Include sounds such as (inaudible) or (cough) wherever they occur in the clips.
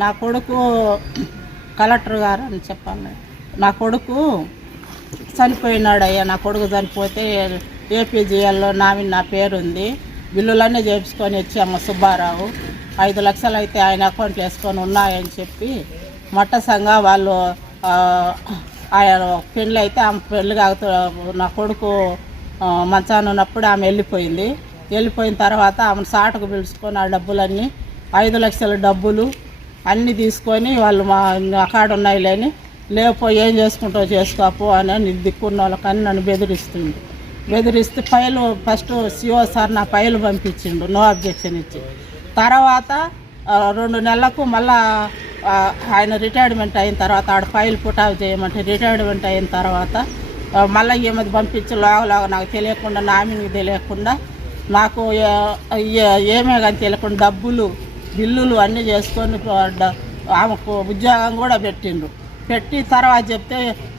నా కొడుకు కలెక్టర్ గారు అని చెప్పాలి నా కొడుకు చనిపోయినాడు అయ్యా నా కొడుకు చనిపోతే ఏపీజీఎల్లో నామి నా పేరు ఉంది బిల్లులన్నీ చేపించుకొని వచ్చాము సుబ్బారావు. ఐదు లక్షలు అయితే ఆయన అకౌంట్లో వేసుకొని ఉన్నాయని చెప్పి మట్ట సంఘ వాళ్ళు ఆ, ఆయన పెళ్ళి అయితే ఆమె పెళ్ళి కాగుతూ నా కొడుకు మంచాన ఉన్నప్పుడు ఆమె వెళ్ళిపోయింది. వెళ్ళిపోయిన తర్వాత ఆమెను సాటుకు పిలుచుకొని ఆ డబ్బులన్నీ ఐదు లక్షల డబ్బులు అన్నీ తీసుకొని వాళ్ళు మా అకాడ ఉన్నాయి లేని లేపో ఏం చేసుకుంటావు చేసుకోపో అని అని దిక్కున్న వాళ్ళకని నన్ను బెదిరిస్తుంది. బెదిరిస్తే ఫైలు ఫస్ట్ సిఓ సార్ నా ఫైలు పంపించిండు నో అబ్జెక్షన్ ఇచ్చి. తర్వాత రెండు నెలలకు మళ్ళా ఆయన రిటైర్మెంట్ అయిన తర్వాత ఆడ ఫైల్ పుటావు చేయమంటే రిటైర్మెంట్ అయిన తర్వాత మళ్ళీ మళ్ళీ ఈమెది పంపించి లోగలోగా నాకు తెలియకుండా నామినీకి తెలియకుండా నాకు ఏమే కానీ తెలియకుండా డబ్బులు బిల్లులు అన్నీ చేసుకొని ఆమెకు ఉద్యోగం కూడా పెట్టిండ్రు. పెట్టి తర్వాత చెప్తే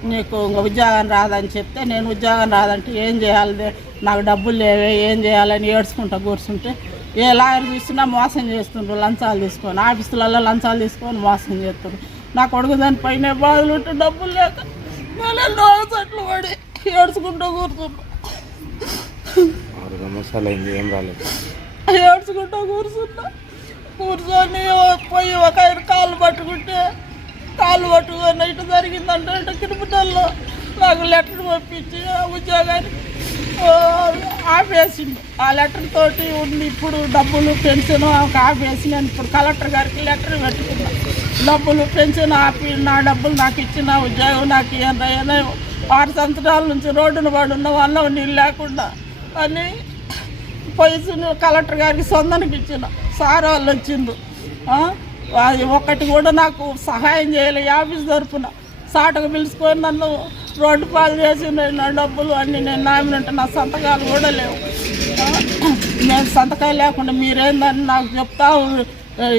నీకు ఇంక ఉద్యోగం రాదని చెప్తే నేను ఉద్యోగం రాదంటే ఏం చేయాలి? నాకు డబ్బులు లేవే ఏం చేయాలని ఏడ్చుకుంటా కూర్చుంటే ఏ లాయర్ చూసినా మోసం చేస్తుండ్రు లంచాలు తీసుకొని. ఆఫీసులలో లంచాలు తీసుకొని మోసం చేస్తుండ్రు. నా కొడుకు దానిపైన బాధలు ఉంటే డబ్బులు లేక చెట్లు పడి ఏడ్చుకుంటూ కూర్చుంటా ఏం రాలేదు. ఏడ్చుకుంటూ కూర్చున్నా. కూర్చొని పోయి ఒక ఆయన కాళ్ళు పట్టుకుంటే కాళ్ళు పట్టుకొని ఇటు జరిగిందంటే ఇటు క్రిమినల్లో నాకు లెటర్ పంపించి ఉద్యోగానికి ఆపేసింది. ఆపేసిండు ఆ లెటర్ తోటి ఉంది ఇప్పుడు డబ్బులు పెన్షన్ ఆపేసి నేను ఇప్పుడు కలెక్టర్ గారికి లెటర్ పెట్టుకున్నా. డబ్బులు పెన్షన్ ఆపి నా డబ్బులు నాకు ఇచ్చిన ఉద్యోగం నాకు ఏదైనా ఆరు సంవత్సరాల నుంచి రోడ్డున పడున్న వాళ్ళ నీళ్ళు లేకుండా. అని పోయి కలెక్టర్ గారికి సొందనకి ఇచ్చిన. సార్ వాళ్ళు వచ్చిండు అది ఒక్కటి కూడా నాకు సహాయం చేయలే ఈ ఆఫీస్ తరఫున సాటకు పిలుచుకొని నన్ను రోడ్డు పాలు చేసిండు నా డబ్బులు అన్నీ నేను నామినంటే నా సంతకాలు కూడా లేవు. నేను సంతకాలు లేకుండా మీరేందని నాకు చెప్తా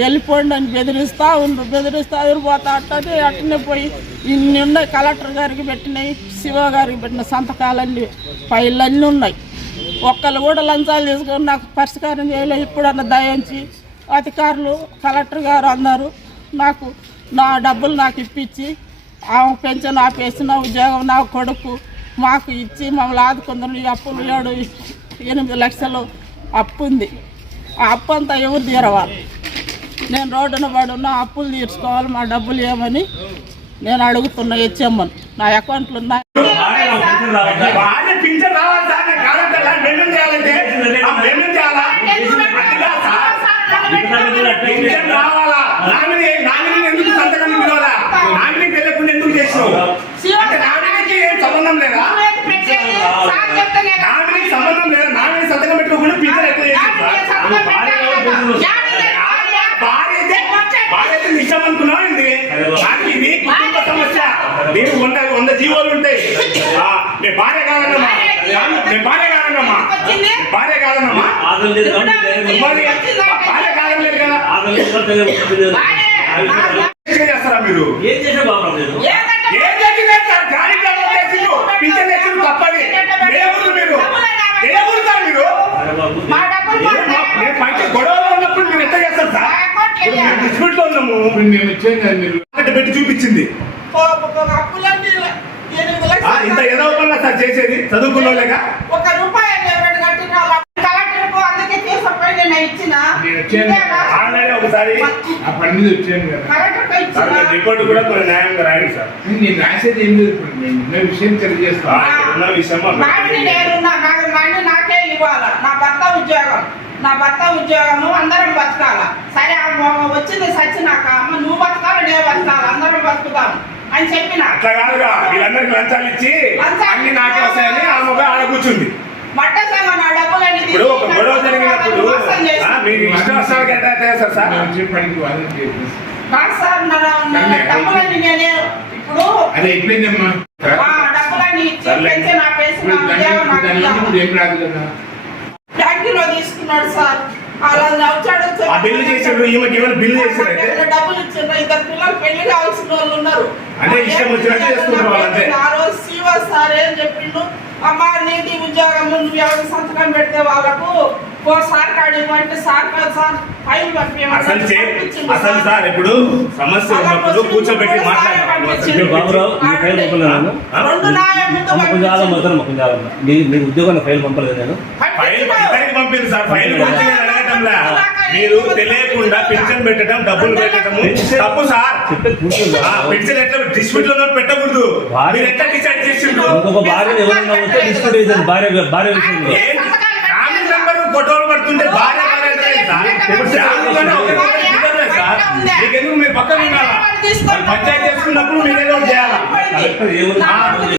వెళ్ళిపోండి అని బెదిరిస్తూ ఉండు బెదిరిస్తూ ఎదిరిపోతా అట్టనే అట్టనే పోయి ఇన్ని ఉన్నాయి. కలెక్టర్ గారికి పెట్టినాయి శివ గారికి పెట్టిన సంతకాలన్నీ ఫైళ్ళు అన్నీ ఉన్నాయి. ఒక్కళ్ళు కూడా లంచాలు తీసుకొని నాకు పరిష్కారం చేయలేదు. ఇప్పుడన్నా దయించి అధికారులు కలెక్టర్ గారు అన్నారు నాకు నా డబ్బులు నాకు ఇప్పించి ఆమె పెన్షన్ ఆపేసిన ఉద్యోగం నా కొడుకు మాకు ఇచ్చి మమ్మల్ని ఆదుకుందరు. ఈ అప్పులు ఏడు ఎనిమిది లక్షలు అప్పు ఉంది. ఆ అప్పు అంతా ఎవరు తీరవాలి? నేను రోడ్డున పడున్నా అప్పులు తీర్చుకోవాలి మా డబ్బులు ఏమని నేను అడుగుతున్నా హెచ్ఎమ్మని నా అకౌంట్లు ఉన్నాయి మెయింటైన్ చేయాలంటే ఆ మెయింటైన్ చేయాలా? పింఛన్ రావాలా? నామినీ నామినీ ఎందుకు సంతకం పిలవాలా? నామినీ తెలియకుండా ఎందుకు చేసినావు? అంటే నామినీకి ఏం సంబంధం లేదా? నామినీకి సంబంధం లేదా? నామినీ సంతకం పెట్టుకోకుండా పింఛన్ ఎట్లా చేసింది భార్య అయితే భార్య అయితే నిజం అనుకున్నావు నాకు ఇది కుటుంబ సమస్య. నేను వంద వంద జీవోలు ఉంటాయి (laughs) కాదన్నమ్మా. మీ భార్య కాదన్నమ్మా. భార్య కాదన్నమ్మా. మరి భార్య కాదనలేదు కదా. చేస్తారా మీరు? ఏం చేసే బాబు ఏం చేసిందే గాలి తెచ్చిండు పింఛన్ తప్పది. ఊరు మీరు. ఊరు సార్ మీరు. బయట గొడవలో ఉన్నప్పుడు మీరు ఎట్లా చేస్తారు సార్? డిస్ప్యూట్లో ఉన్నాము. మేము పెట్టి చూపించింది. ఇంత ఏదో పనులు సార్ చేసేది? చదువుకున్న వాళ్ళగా ఒక రూపాయి. ఆల్రెడీ ఒకసారి ఆ పని మీద వచ్చాను కదా. రిపోర్ట్ కూడా కొన్ని న్యాయంగా రాయండి సార్. నేను రాసేది ఏం లేదు ఇప్పుడు. నేను ఉన్న విషయం తెలియజేస్తాను ఉన్న విషయం నాకే ఇవ్వాల? నా భర్త ఉద్యోగం. నా భర్త ఉద్యోగము అందరం బతకాల? సరే వచ్చింది సచ్చినాక అమ్మ నువ్వు బతకాలి నేను బతకాలి అందరం బతుకుతాం. అని చెప్పిన. అట్లా కాదుగా వీళ్ళందరికి లంచాలు ఇచ్చి అన్ని నాకే వస్తాయని ఆ మొగ ఆడ కూర్చుంది. మట్ట సంగ నా డబ్బులన్నీ ఇప్పుడు ఒక తీసి గొడవ నా జరిగినప్పుడు మోసం ఆ, చేసి- మీరు ఇష్టం వస్తానికి ఎట్లా చేస్తారు సార్ కాదు నా డబ్బులన్నీ నేనే ఇప్పుడు అది డబ్బులన్నీ ఇచ్చి నా బ్యాంకులో తీసుకున్నాడు సార్. అలా వచ్చాడు ఆ బిల్లు చేసాడు ఈమెకి ఏమైనా బిల్లు చేసాడు అయితే? డబ్బులు ఇచ్చిండ్రు ఇద్దరు పిల్లలు పెళ్ళి కావాల్సిన వాళ్ళు ఉన్నారు. అంటే ఇష్టం వచ్చినట్టు చేసుకుంటారు. ఆ రోజు శివ సార్ ఏం చెప్పిండు? అమ్మా నీది ఉద్యోగం నువ్వు ఎవరికి సంతకం పెడితే వాళ్ళకు ఓ సార్ కాడికి అంటే సార్ కాదు సార్. ఫైల్ అసలు చే- పంపించిండు అసలు సార్. ఇప్పుడు సమస్య ఉన్నప్పుడు కూర్చోబెట్టి మాట్లాడాలి మీరు బాబురావు మీ ఫైల్ పంపలేదు రెండు నాయ ముందు కొంచెం ఆగమ్మ పంపించిండు. వద్దమ్మా, కొంచెం ఆగమ్మ. మీ మీ ఉద్యోగం ఫైల్ పంపలేదు నేను. ఫైల్ ఇద్దరికి పంపింది సార్. ఫైల్ గురించి నేను అడగటంలా మీరు తెలియకుండా పింఛన్ పెట్టడం డబ్బులు పెట్టడం తప్పు సార్. పింఛన్ ఎట్లా డిస్ప్యూట్లో పెట్టకూడదు. మీరు ఎట్లా డిసైడ్ చేసిండ్రు? ఇంకొక భార్య ఎవరైనా ఉంటే డిస్ప్యూట్ చేశారు భార్య భార్య విషయంలో? ఫ్యామిలీ మెంబర్ ఫోటోలు పడుతుంటే భార్య ఒక మీకెందుకు మీరు పక్కన ఉండాలా? పంచాయతీ చేసుకున్నప్పుడు మీరు ఏదో చేయాలా